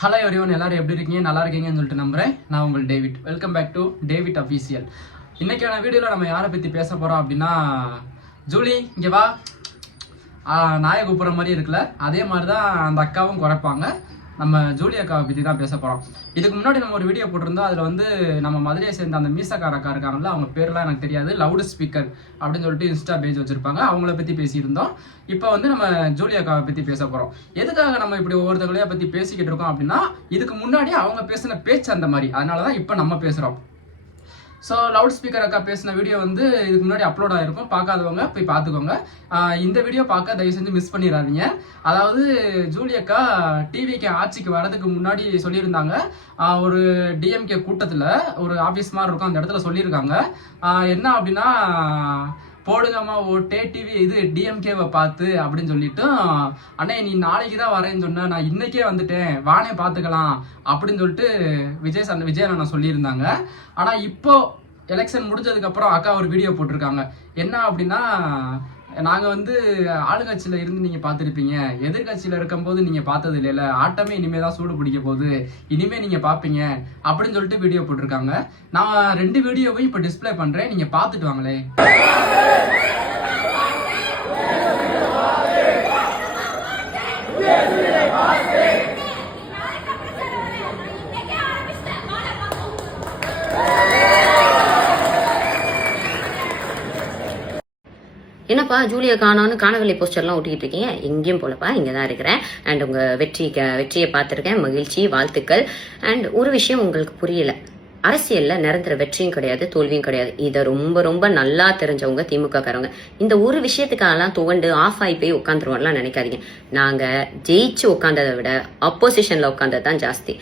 Hello everyone, எல்லாரும் எப்படி இருக்கீங்க? நல்லா இருக்கீங்கன்னு சொல்லிட்டு நம்புறேன். நான் உங்கள் David. Welcome back to David official. இன்னைக்கான வீடியோவில் நம்ம யாரை பற்றி பேச போகிறோம் அப்படின்னா, ஜூலி இங்கே வா, நாயை கூப்பிட்ற மாதிரி இருக்குல்ல, அதே மாதிரி தான் அந்த அக்காவும் குறைப்பாங்க. நம்ம ஜூலி அக்காவை பற்றி தான் பேச போகிறோம். இதுக்கு முன்னாடி நம்ம ஒரு வீடியோ போட்டிருந்தோம். அதில் வந்து நம்ம மதுரையை சேர்ந்த அந்த மீசக்கார அக்கா இருக்காங்கல்ல, அவங்க பேர்லாம் எனக்கு தெரியாது, லவுட் ஸ்பீக்கர் அப்படின்னு சொல்லிட்டு இன்ஸ்டா பேஜ் வச்சுருப்பாங்க, அவங்கள பற்றி பேசியிருந்தோம். இப்போ வந்து நம்ம ஜூலி அக்காவை பற்றி பேச போகிறோம். எதுக்காக நம்ம இப்படி ஒவ்வொருத்தங்களையா பற்றி பேசிக்கிட்டு இருக்கோம் அப்படின்னா, இதுக்கு முன்னாடி அவங்க பேசின பேச்சு அந்த மாதிரி, அதனால தான் இப்போ நம்ம பேசுகிறோம். ஸோ லவுட் ஸ்பீக்கர் அக்கா பேசின வீடியோ வந்து இதுக்கு முன்னாடி அப்லோட் ஆகிருக்கும். பார்க்காதவங்க போய் பார்த்துக்கோங்க. இந்த வீடியோ பார்க்க தயவு செஞ்சு மிஸ் பண்ணிடாதீங்க. அதாவது ஜூலி அக்கா டிவிக்கு ஆட்சிக்கு வரதுக்கு முன்னாடி சொல்லியிருந்தாங்க, ஒரு டிஎம்கே கூட்டத்தில் ஒரு ஆஃபீஸ் மாதிரி இருக்கும், அந்த இடத்துல சொல்லியிருக்காங்க என்ன அப்படின்னா, போடுங்கம்மா ஓட்டே டிவி இது டிஎம்கேவை பார்த்து அப்படின்னு சொல்லிட்டு, அண்ணே நீ நாளைக்கு தான் வரேன்னு சொன்ன, நான் இன்னைக்கே வந்துட்டேன், வானே பார்த்துக்கலாம் அப்படின்னு சொல்லிட்டு விஜய் அண்ணா சொல்லியிருந்தாங்க. ஆனால் இப்போ எலெக்ஷன் முடிஞ்சதுக்கப்புறம் அக்கா ஒரு வீடியோ போட்டிருக்காங்க. என்ன அப்படின்னா, நாங்கள் வந்து ஆளுங்கட்சியில் இருந்து நீங்கள் பார்த்துருப்பீங்க, எதிர்கட்சியில் இருக்கும்போது நீங்கள் பார்த்தது இல்லைல்ல, ஆட்டமே இனிமேல் தான் சூடு பிடிக்க போகுது, இனிமேல் நீங்கள் பார்ப்பீங்க அப்படின்னு சொல்லிட்டு வீடியோ போட்டிருக்காங்க. நான் 2 வீடியோவையும் இப்போ டிஸ்பிளே பண்ணுறேன், நீங்கள் பார்த்துட்டு வாங்களே. என்னப்பா ஜூலியை காணோன்னு காணவில்லை போஸ்டர்லாம் ஒட்டிக்கிட்டு இருக்கீங்க? எங்கேயும் போலப்பா, இங்கே தான் இருக்கிறேன். அண்ட் உங்கள் வெற்றியை பார்த்துருக்கேன், மகிழ்ச்சி, வாழ்த்துக்கள். அண்ட் ஒரு விஷயம் உங்களுக்கு புரியல, அரசியலில் நிரந்தர வெற்றியும் கிடையாது, தோல்வியும் கிடையாது. இதை ரொம்ப ரொம்ப நல்லா தெரிஞ்சவங்க திமுக காரவங்க. இந்த ஒரு விஷயத்துக்காகலாம் துவண்டு ஆஃப் ஆகி போய் உட்காந்துருவோம்லாம் நினைக்காதீங்க. நாங்கள் ஜெயிச்சு உட்காந்ததை விட அப்போசிஷனில் உட்காந்தது தான் ஜாஸ்தி.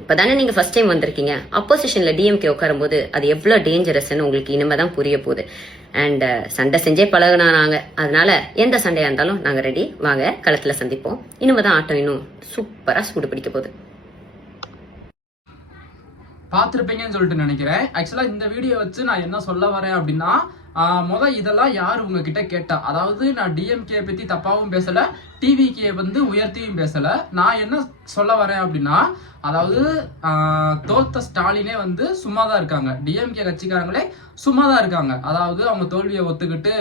இப்பதானே நீங்க ஃபர்ஸ்ட் டைம் வந்திருக்கீங்க. அப்போசிஷன்ல டிஎம்கே உட்காரும் போது அது எவ்வளவு டேஞ்சரஸ்ன்னு உங்களுக்கு இனிமேதான் புரிய போகுது. அண்ட் சண்டை செஞ்சே பழகுனா நாங்க, அதனால எந்த சண்டையா இருந்தாலும் நாங்க ரெடி. வாங்க களத்துல சந்திப்போம். இனிமேதான் ஆட்டம் இன்னும் சூப்பரா சூடு பிடிக்க போகுது. பார்த்துருப்பீங்கன்னு சொல்லிட்டு நினைக்கிறேன். ஆக்சுவலா இந்த வீடியோ வச்சு நான் என்ன சொல்ல வரேன் அப்படின்னா, இதெல்லாம் யார் உங்ககிட்ட கேட்டா? அதாவது நான் டிஎம்கே பத்தி தப்பாவும் பேசல, டிவிகே வந்து உயர்த்தியும் பேசல. நான் என்ன சொல்ல வரேன் அப்படின்னா, அதாவது தோத்த ஸ்டாலினே வந்து சும்மா தான் இருக்காங்க, டிஎம்கே கட்சிக்காரங்களே சும்மா தான் இருக்காங்க. அதாவது அவங்க தோல்வியை ஒத்துக்கிட்டு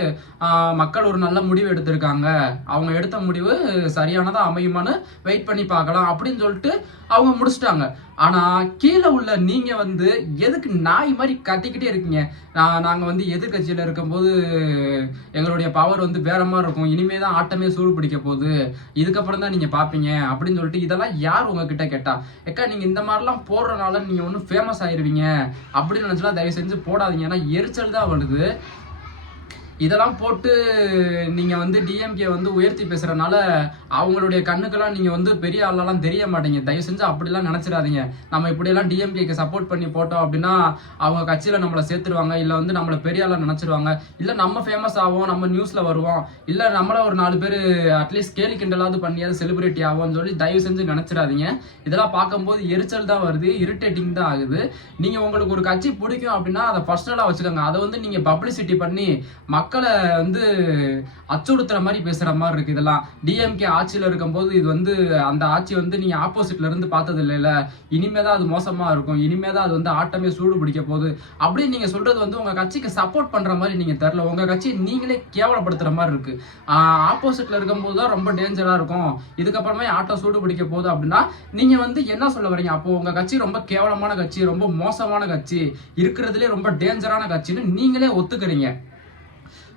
மக்கள் ஒரு நல்ல முடிவு எடுத்திருக்காங்க, அவங்க எடுத்த முடிவு சரியானதா அமையுமான்னு வெயிட் பண்ணி பார்க்கலாம் அப்படின்னு சொல்லிட்டு அவங்க முடிச்சிட்டாங்க. ஆனா கீழே உள்ள நீங்க வந்து எதுக்கு நாய் மாதிரி கத்திக்கிட்டே இருக்கீங்க? நாங்க வந்து எதிர்கட்சியில இருக்கும்போது எங்களுடைய பவர் வந்து வேற மாதிரி இருக்கும், இனிமேதான் ஆட்டமே சூடு பிடிக்க போகுது, இதுக்கப்புறம் தான் நீங்க பாப்பீங்க அப்படின்னு சொல்லிட்டு இதெல்லாம் யார் உங்ககிட்ட கேட்டா? ஏக்கா நீங்க இந்த மாதிரிலாம் போடுறதுனால நீங்க ஒன்றும் ஃபேமஸ் ஆயிருவீங்க அப்படின்னு நினைச்சலாம் தயவு செஞ்சு போடாதீங்க. ஏன்னா எரிச்சல் தான் வருது. இதெல்லாம் போட்டு நீங்க வந்து டிஎம்கே வந்து உயர்த்தி பேசுறதுனால அவங்களுடைய கண்ணுக்கெல்லாம் நீங்க வந்து பெரிய ஆளெல்லாம் தெரிய மாட்டீங்க. தயவு செஞ்சு அப்படிலாம் நினைச்சிடாதீங்க. நம்ம இப்படியெல்லாம் டிஎம்கேக்கு சப்போர்ட் பண்ணி போட்டோம் அப்படின்னா அவங்க கட்சியில நம்மளை சேர்த்துருவாங்க, இல்ல வந்து நம்மளை பெரிய ஆளா நினைச்சிருவாங்க, இல்ல நம்ம ஃபேமஸ் ஆகும், நம்ம நியூஸ்ல வருவோம், இல்ல நம்மள ஒரு 4 பேர் அட்லீஸ்ட் கேலி கிண்டலாவது பண்ணியாவது செலிபிரிட்டி ஆகும்னு சொல்லி தயவு செஞ்சு நினைச்சிடாதீங்க. இதெல்லாம் பார்க்கும்போது எரிச்சல் தான் வருது, இரிட்டேட்டிங் தான் ஆகுது. நீங்க உங்களுக்கு ஒரு கட்சி பிடிக்கும் அப்படின்னா அதை பர்சனலா வச்சுக்கோங்க. அதை வந்து நீங்க பப்ளிசிட்டி பண்ணி மக்களை வந்து அச்சுறுத்துற மாதிரி பேசுற மாதிரி இருக்கு. இதெல்லாம் டிஎம்கே ஆட்சியில இருக்கும்போது இது வந்து அந்த ஆட்சி வந்து நீங்க ஆப்போசிட்ல இருந்து பார்த்தது இல்லைல்ல, இனிமேதான் அது மோசமா இருக்கும், இனிமேதான் அது வந்து ஆட்டமே சூடு பிடிக்க போகுது அப்படின்னு நீங்க சொல்றது வந்து உங்க கட்சிக்கு சப்போர்ட் பண்ற மாதிரி நீங்க தெரியல, உங்க கட்சி நீங்களே கேவலப்படுத்துற மாதிரி இருக்கு. ஆப்போசிட்ல இருக்கும்போது தான் ரொம்ப டேஞ்சரா இருக்கும், இதுக்கப்புறமே ஆட்டம் சூடு பிடிக்க போகுது அப்படின்னா நீங்க வந்து என்ன சொல்ல வரீங்க? அப்போ உங்க கட்சி ரொம்ப கேவலமான கட்சி, ரொம்ப மோசமான கட்சி, இருக்கிறதுலே ரொம்ப டேஞ்சரான கட்சின்னு நீங்களே ஒத்துக்கிறீங்க.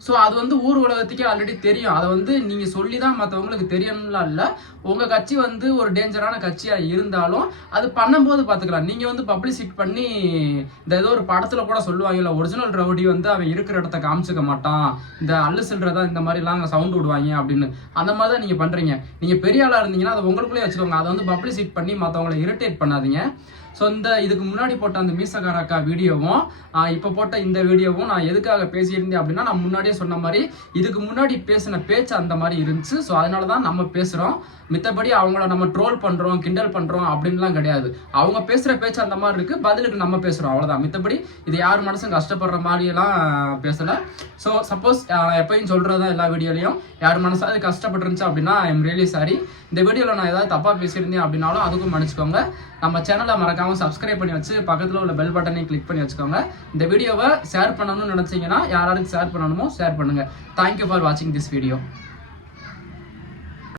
ஸோ அது வந்து ஊர் உலகத்துக்கே ஆல்ரெடி தெரியும். அதை வந்து நீங்கள் சொல்லி தான் மற்றவங்களுக்கு தெரியணும்லாம் இல்லை. உங்கள் கட்சி வந்து ஒரு டேஞ்சரான கட்சியாக இருந்தாலும் அது பண்ணும்போது பார்த்துக்கலாம். நீங்கள் வந்து பப்ளிசிட்டி பண்ணி இந்த ஏதோ ஒரு படத்தில் கூட சொல்லுவாங்கல்ல, ஒரிஜினல் ரவுடி வந்து அவன் இருக்கிற இடத்த காமிச்சிக்க மாட்டான், இந்த அல்லு சில்றதான் இந்த மாதிரிலாம் சவுண்ட் விடுவாங்க அப்படின்னு, அந்த மாதிரி தான் நீங்கள் பண்ணுறீங்க. நீங்கள் பெரிய ஆளாக இருந்தீங்கன்னா அதை உங்களுக்குள்ளே வச்சுக்கோங்க. அதை வந்து பப்ளிசிட்டி பண்ணி மற்றவங்களை இரிட்டேட் பண்ணாதீங்க. ஸோ இதுக்கு முன்னாடி போட்ட அந்த மீசக்கார அக்கா வீடியோவும் இப்போ போட்ட இந்த வீடியோவும் நான் எதுக்காக பேசியிருந்தேன் அப்படின்னா, நான் முன்னாடியே சொன்ன மாதிரி இதுக்கு முன்னாடி பேசின பேச்சு அந்த மாதிரி இருந்துச்சு. ஸோ அதனால தான் நம்ம பேசுகிறோம். மித்தபடி அவங்கள நம்ம ட்ரோல் பண்றோம், கிண்டல் பண்றோம் அப்படின்லாம் கிடையாது. அவங்க பேசுற பேச்சு அந்த மாதிரி இருக்கு, பதிலுக்கு நம்ம பேசுறோம், அவ்வளவுதான். மித்தபடி இது யார் மனசும் கஷ்டப்படுற மாதிரி எல்லாம் பேசல. ஸோ சப்போஸ் எப்பயும் சொல்றதா எல்லா வீடியோலையும் யார் மனசாவது கஷ்டப்பட்டுருந்துச்சு அப்படின்னா ஐ எம் ரியலி சாரி. இந்த வீடியோவில் நான் ஏதாவது தப்பா பேசியிருந்தேன் அப்படின்னாலும் அதுக்கும் மன்னிச்சுக்கோங்க. நம்ம சேனலை மறக்காம சப்ஸ்கிரைப் பண்ணி வச்சு பக்கத்தில் உள்ள பெல் பட்டனையும் கிளிக் பண்ணி வச்சுக்கோங்க. இந்த வீடியோவை ஷேர் பண்ணணும்னு நினைச்சீங்கன்னா யாராருக்கு ஷேர் பண்ணணுமோ ஷேர் பண்ணுங்க. தேங்க்யூ ஃபார் வாட்சிங் திஸ் வீடியோ.